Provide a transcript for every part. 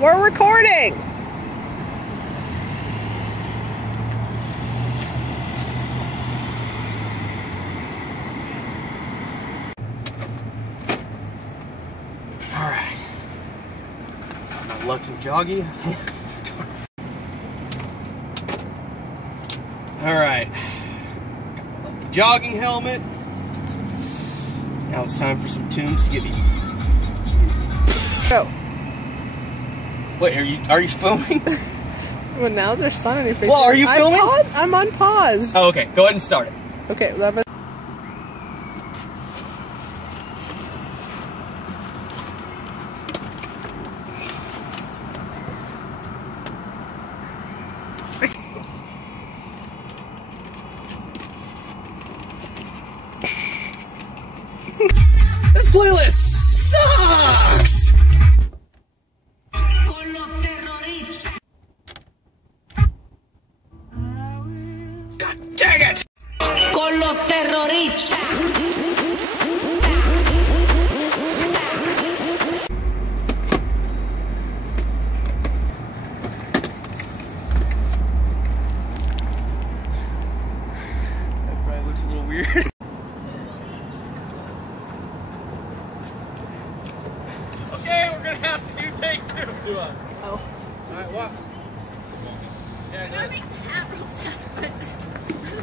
We're recording! Alright. My lucky joggy. Alright. Jogging helmet. Now it's time for some Tomb Skibby. Go. Wait, are you filming? Well, now there's sun on your face. Well, are you filming? I'm unpaused. Oh, okay. Go ahead and start it. Okay, This playlist sucks! God dang it! Con los terroristas. That probably looks a little weird. Okay, we're gonna have to take two. Oh. Alright, what? Yeah, I gotta make that real fast.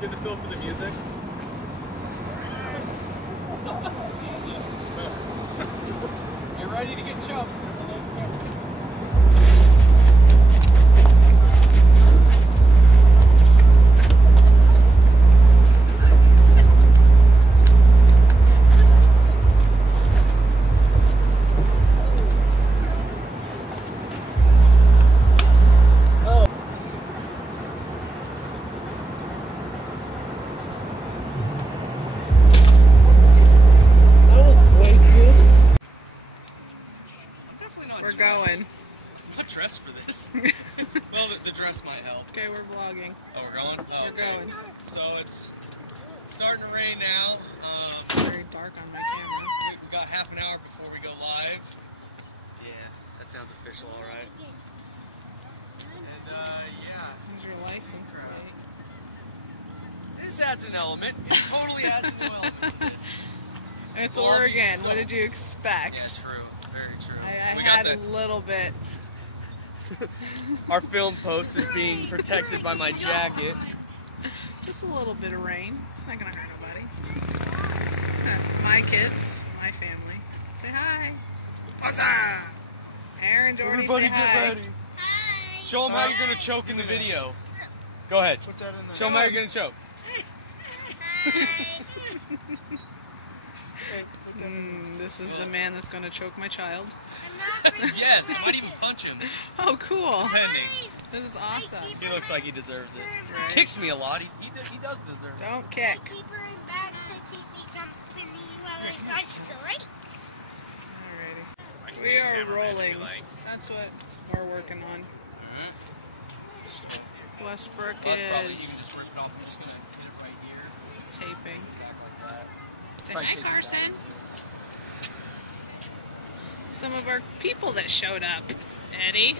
Get the feel for the music. You're ready to get choked. We're going. I'm not dressed for this. Well, the dress might help. Okay, we're vlogging. Oh, we're going? Oh, We're going. So it's starting to rain now. Very dark on my camera. We've got half an hour before we go live. Yeah, that sounds official, all right. And, yeah. Here's your license plate. This adds an element. It totally adds an element to this. It's Well, Oregon. so- What did you expect? Yeah, true. Very true. I We had got a little bit. Our film post is being protected by my jacket. Just a little bit of rain. It's not gonna hurt nobody. My kids, my family. Say hi. What's up? Aaron, Jordy, Everybody say get hi. ready. Show them how you're going to choke in the video. Go ahead. Put that in there. Show them how you're going to choke. This is the man that's gonna choke my child. Yes, I might even punch him. Oh, cool. Depending. This is awesome. He looks like he deserves it. Right. Kicks me a lot. He does deserve it. Don't kick. Keep her in back to keep me company while I rush the light. Alrighty. We are rolling. That's what we're working on. Westbrook Well, that's probably, you is can just rip it off. I'm just going to get it right here. taping. Back like that. Say Probably hi, take it Carson. Some of our people that showed up. Eddie,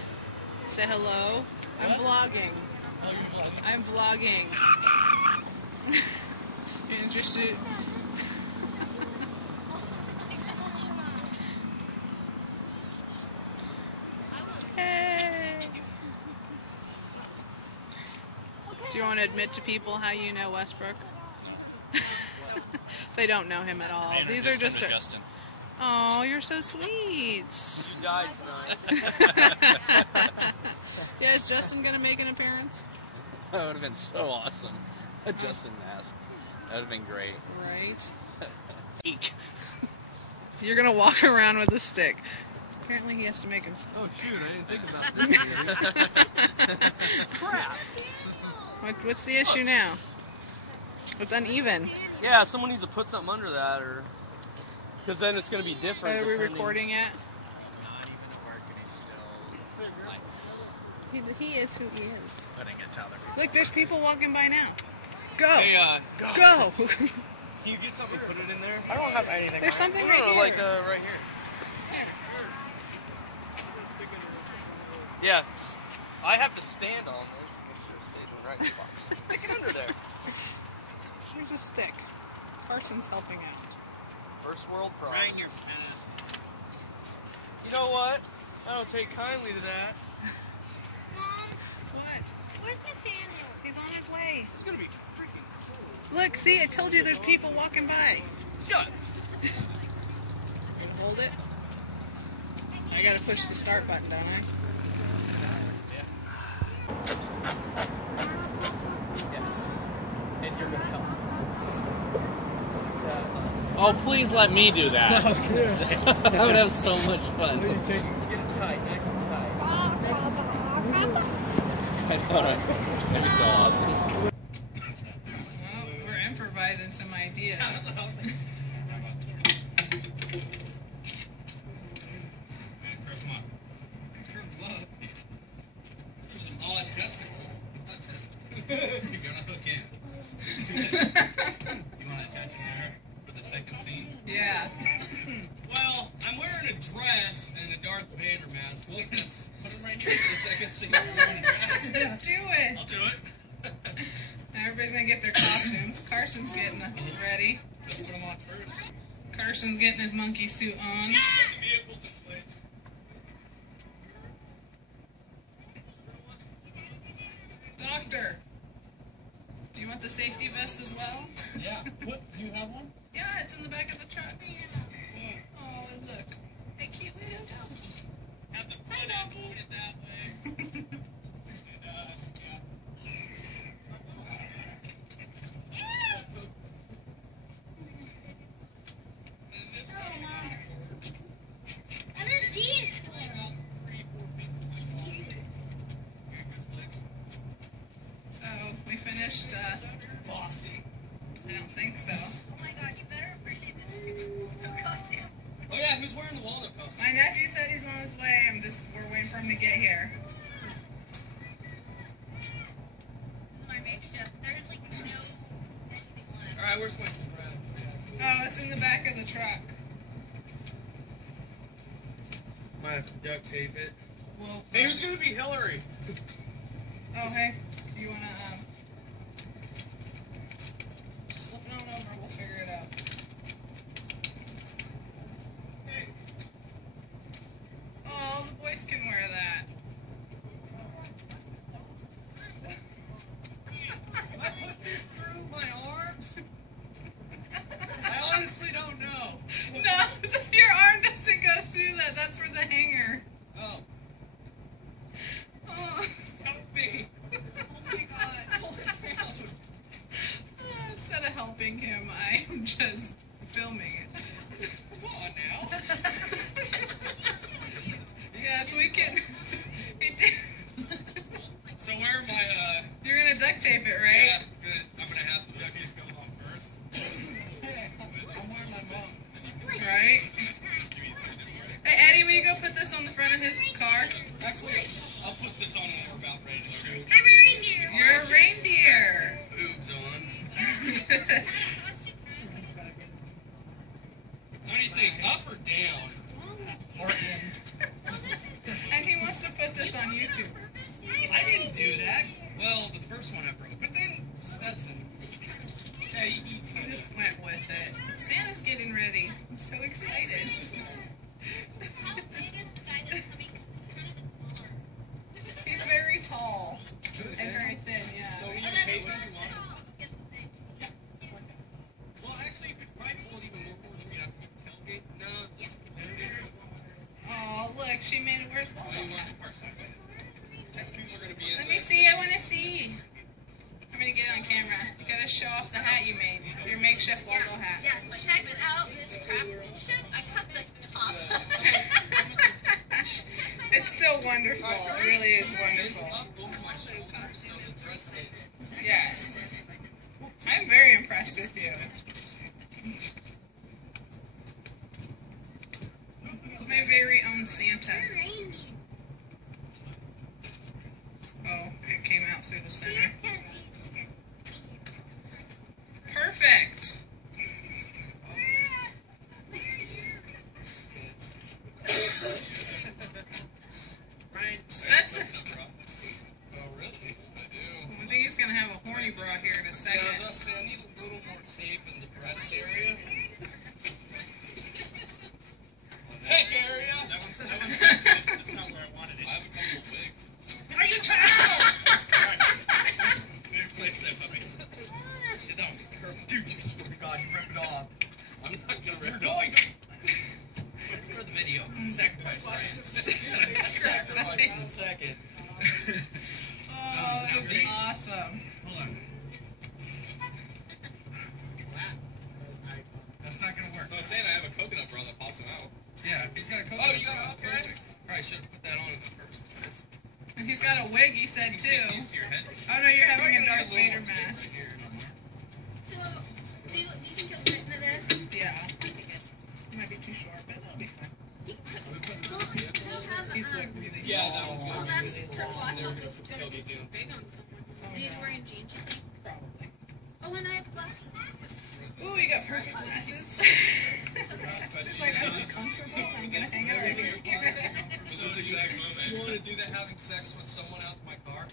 say hello. I'm vlogging. I'm vlogging. You interested? Hey. Do you want to admit to people how you know Westbrook? They don't know him at all. These are just. Justin. Oh, you're so sweet. You died tonight. Yeah, is Justin gonna make an appearance? That would have been so awesome. A Justin mask. That would have been great. Right. Eek. You're gonna walk around with a stick. Apparently, he has to make him. Oh shoot! I didn't think about this. Crap. What's the issue now? It's uneven. Yeah, someone needs to put something under that, or because then it's going to be different. Are we depending- recording it? He's not. He's into work and he's still like He is who he is. putting it to other people. Look, there's people walking by now. Go! Hey, Go! Can you get something and put it in there? I don't have anything. There's something right here. Like right here. Yeah. I have to stand on this. Make sure it stays in the right spot. Stick it under there. Here's a stick. Carson's helping out. First world problem. Right in your face. You know what? I don't take kindly to that. Mom, What? where's Nathaniel? He's on his way. It's gonna be freaking cool. Look, see, I told you there's people walking by. Shut. And hold it. I gotta push the start button, don't I? Yes. And you're gonna help. Oh, please let me do that. I was gonna say. I would have so much fun. Get it tight, nice and tight. I know, right? That'd be so awesome. Well, we're improvising some ideas. There's some odd testicles. Not testicles. You're gonna hook in. You want to attach it there for the second scene? Yeah. Well, I'm wearing a dress and a Darth Vader mask. Well, let's put them right here for the second scene. You're wearing a dress. Do it. I'll do it. Now everybody's gonna get their costumes. Carson's getting ready. Let's put them on first. Carson's getting his monkey suit on. Put the vehicles in place. Doctor, do you want the safety vest as well? Yeah. What? Do you have one? Yeah, it's in the back of the truck. Oh, look. Hey, cute little dog. Have the foot out, point it that way. And, yeah. And this one. What is these? About 3-4 feet. So, we finished, Bossy. I don't think so. Oh my god, you better appreciate this costume. Oh yeah, who's wearing the walnut costume? My nephew said he's on his way. We're waiting for him to get here. This is my makeshift. There's like no anything left. Alright, where's my Brad? Oh, it's in the back of the truck. Might have to duct tape it. Well, Hey, who's gonna be Hillary? oh, hey, you wanna, just slip it on over, we'll figure it out. Hey. Oh, the boys can wear that. I put this through my arms? I honestly don't know. No, your arm doesn't go through that. That's for the hanger. Oh. Oh. Help me. Oh my god. Pull it down. Instead of helping him, I am just filming it. Come on now. Yeah, so we can. So where am I, You're gonna duct tape it, yeah, right? I'm gonna have to duct tape goes on first. I'm wearing my mom. Right? Hey, Eddie, will you go put this on the front of his car? Actually, I'll put this on when we're about ready to shoot. I'm a reindeer. You're a reindeer. Boobs on. What do you think, up or down? Or in? And he wants to put this on YouTube. I didn't do that. Well, the first one I broke, but then Stetson. Yeah, you He kind just went with it. Santa's getting ready. I'm so excited. How big is the guy that's coming? Because it's kind of smaller. He's very tall and very thin, So yeah. you can take what you want. Well, actually, you could probably pull it even more forward so you have to tailgate. No. Oh, look, she made it. Where's Oh, Waldo? you want the car side. People are going to be in Let me see. I want to see. I'm going to get it on camera. You got to show off the hat you made. Your makeshift Waldo hat. Yeah, check out this craftsmanship. I cut the top. It's still wonderful. It really is wonderful. up over my shoulders so the dress stays in. Yes. I'm very impressed with you. My very own Santa. Reindeer. Oh, it came out through the center. Santa. Perfect. Sacrifice in a second. Oh, that was awesome. Hold on. That's not gonna work. So I was saying I have a coconut bra that pops him out. Yeah, if he's got a coconut. Oh, you got okay. Probably should have put that on first. And he's got a wig, he said, too. Oh, no, you're having a Darth Vader mask. So, do you think he'll fit into this? Yeah. It might be too short, but it'll be fun. He'll have, He's like really Yeah, small. that one's good. oh, that's purple. I thought this was going to be too big on someone. And he's wearing jeans, you think? Probably. Oh, and I have glasses. Ooh, you got perfect glasses. Just like, I'm just comfortable. I'm going to hang out right here. For this exact moment. You want to do that having sex with someone out in my car?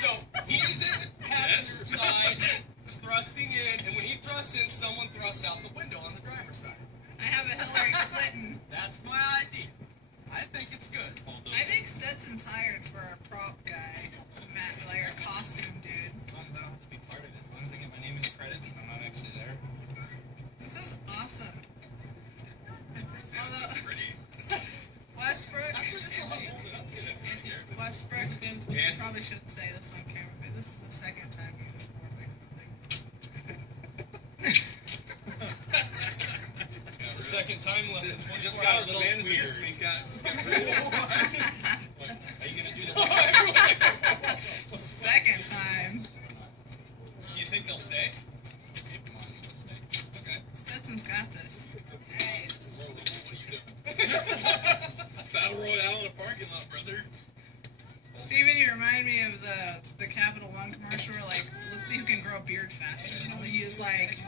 So he's in the passenger side, thrusting in, and when he thrusts in, someone thrusts out the window on the driver's side. I have a Hillary Clinton. That's my idea. I think it's good. I think Stetson's hired for a prop guy. Matt, like our costume dude. As long as I don't have to be part of it, as long as I get my name in the credits and I'm not actually there. This is awesome. Although, Pretty. Westbrook, Westbrook, Yeah. probably shouldn't say this on camera, but this is the second time you've recorded something. It's the second time less than 24 Just got a hours. little Man is weird. kissed me. He's got really Are you gonna do that? Second time. Do you think they'll stay? Come on, you will stay. Okay. Stetson's got this. What are you doing? Battle Royale in a parking lot, brother. Steven, you remind me of the Capital One commercial where, like, let's see who can grow a beard faster. You know, they use, like...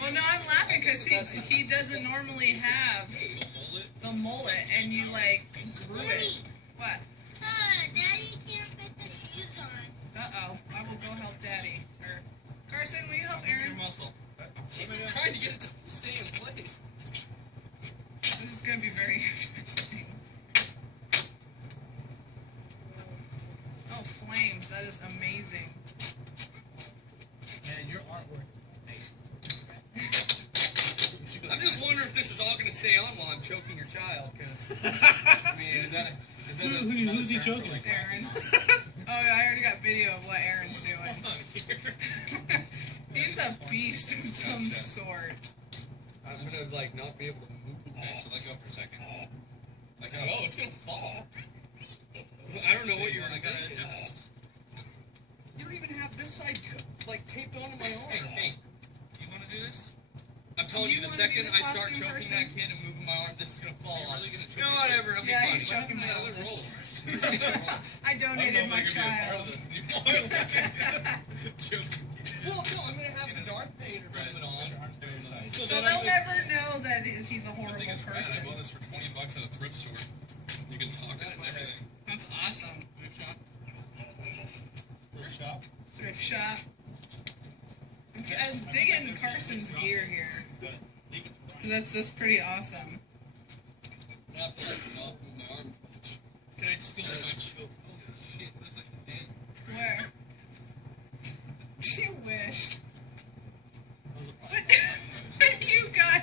Well, no, I'm laughing because he doesn't normally have the mullet, and you, like, grew it. What? Daddy can't fit the shoes on. Uh-oh. I will go help Daddy. Or, Carson, will you help Aaron? muscle. I'm trying to get it to stay in place. This is going to be very interesting. Oh, flames. That is amazing. Man, your artwork is amazing. I'm just wondering if this is all going to stay on while I'm choking your child, because, I mean, is that Who's he choking? Aaron. Oh, I already got video of what Aaron's doing. He's a beast of some sort. I'm going to, like, not be able to move. Okay, so let go for a second. Let go. Oh, it's going to fall. I don't know what you're I going gotta to adjust. You don't even have this side, like, taped onto my arm. Hey, you want to do this? I'm telling Do you, you the wanna be second the I start costume choking person? that kid and moving my arm, this is going to fall You're off. really gonna choke You know, me? whatever, it'll be Yeah, fun. he's choking my Other oldest. roll. I donated my child. Well, no, I'm going to have the Darth Vader helmet on. So then they'll I'm never know that he's a This horrible thing is rad. I person. bought this for $20 at a thrift store. You can talk to it and everything. That's awesome. Thrift shop. Thrift shop. Thrift shop. I'm digging Carson's gear here. That's pretty awesome. I have to, like, not move my arms much. Can I still do my choke? Oh, shit, what is that? Where? You wish. What? You got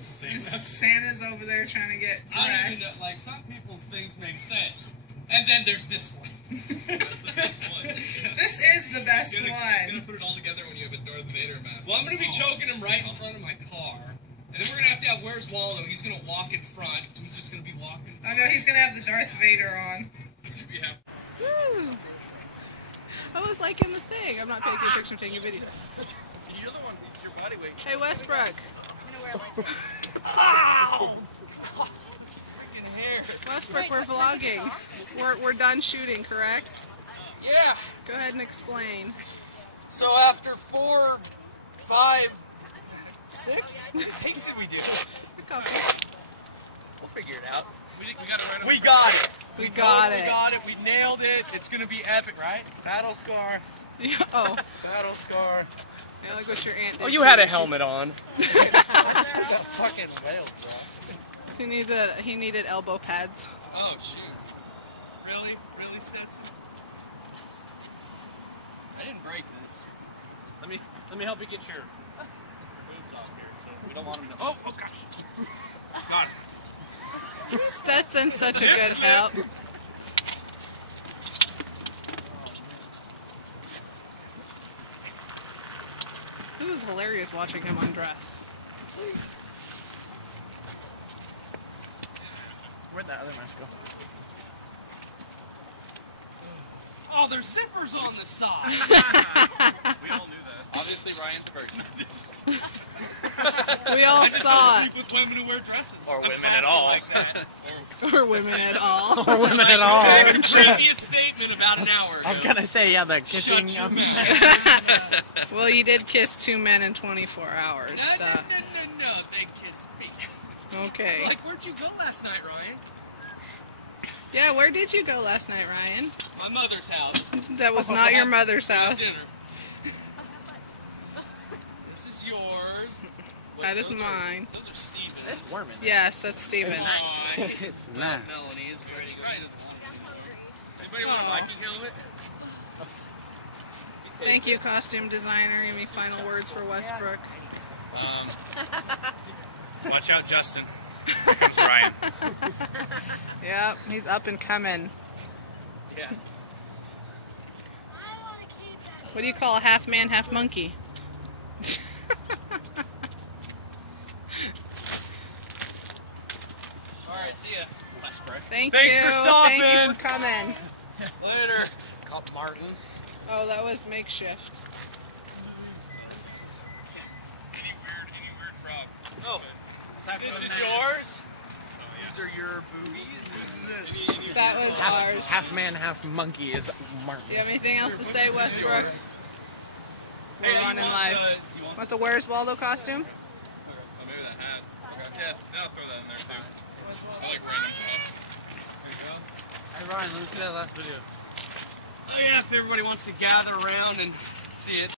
Santa's over there trying to get I don't even dressed. know, like, some people's things make sense. And then there's this one. This is the best Gonna one. put it all together when you have a Darth Vader mask. Well, I'm going to be choking him right in front of my car. And then we're going to have Where's Waldo? He's going to walk in front. He's just going to be walking. Oh no, he's gonna have the Darth Vader on. Should we have? Woo! I was like in the thing. I'm not taking a picture, I'm taking a video. You're the one with your body weight. Hey Westbrook. I'm gonna wear my Ow! Freaking hair. Westbrook, we're vlogging. We're done shooting, correct? Yeah. Go ahead and explain. So after 4, 5, 6, how many takes did we do? A couple. We'll figure it out. We got it right. We got it. We got totally it. got it. We nailed it. It's gonna be epic, right? Battle scar. Yeah, oh. Battle scar. Yeah, look what your aunt did. Oh, you too. had a She's- helmet on. Fucking whale, bro. He needed elbow pads. Oh shoot. Really? Really, Stetson? I didn't break this. Let me help you get your We don't want him to. Oh gosh. Got it. Stetson's such a good help. It was hilarious watching him undress. Where'd that other mask go? Oh, there's zippers on the side. We all knew that. Obviously, Ryan's version. We all I just saw don't sleep with women who wear dresses. Or I'm women at classy all. Like that. it. Or women at all. Or women at all. That's a previous statement about an hour ago. I was gonna say, yeah, the kissing. Shut your mouth. Well, you did kiss 2 men in 24 hours. So. No, they kissed me. Okay. Like, where'd you go last night, Ryan? Yeah, where did you go last night, Ryan? My mother's house. That was not your mother's house. Dinner. This is yours. That is Those mine. Those are Steven's. It's warm in there. Yes, that's Steven. Oh, I hate It's nice. Melanie is very good. Ryan doesn't want it anymore. Anybody want a Aw. Viking helmet? Thank you, costume designer. Give me final words for Westbrook. Watch out, Justin. Here comes Ryan. Yep, he's up and coming. Yeah. I want to keep that. What do you call a half man, half monkey? Alright, see ya. Westbrook. Thank Thanks you. for stopping. Thank you for coming. Later. Called Martin. Oh, that was makeshift. Any weird frog. Oh, this is yours. These are your boobies. That was ours. Half man, half monkey is Martin. Do you have anything else to say, Westbrook? We're Hey, running you want, live. you want Want the Where's Waldo costume? Oh, maybe that hat. Okay. Yeah, I'll throw that in there too. I like random cups. There you go. Hey Ryan, let me see that last video. Oh yeah, if everybody wants to gather around and see it.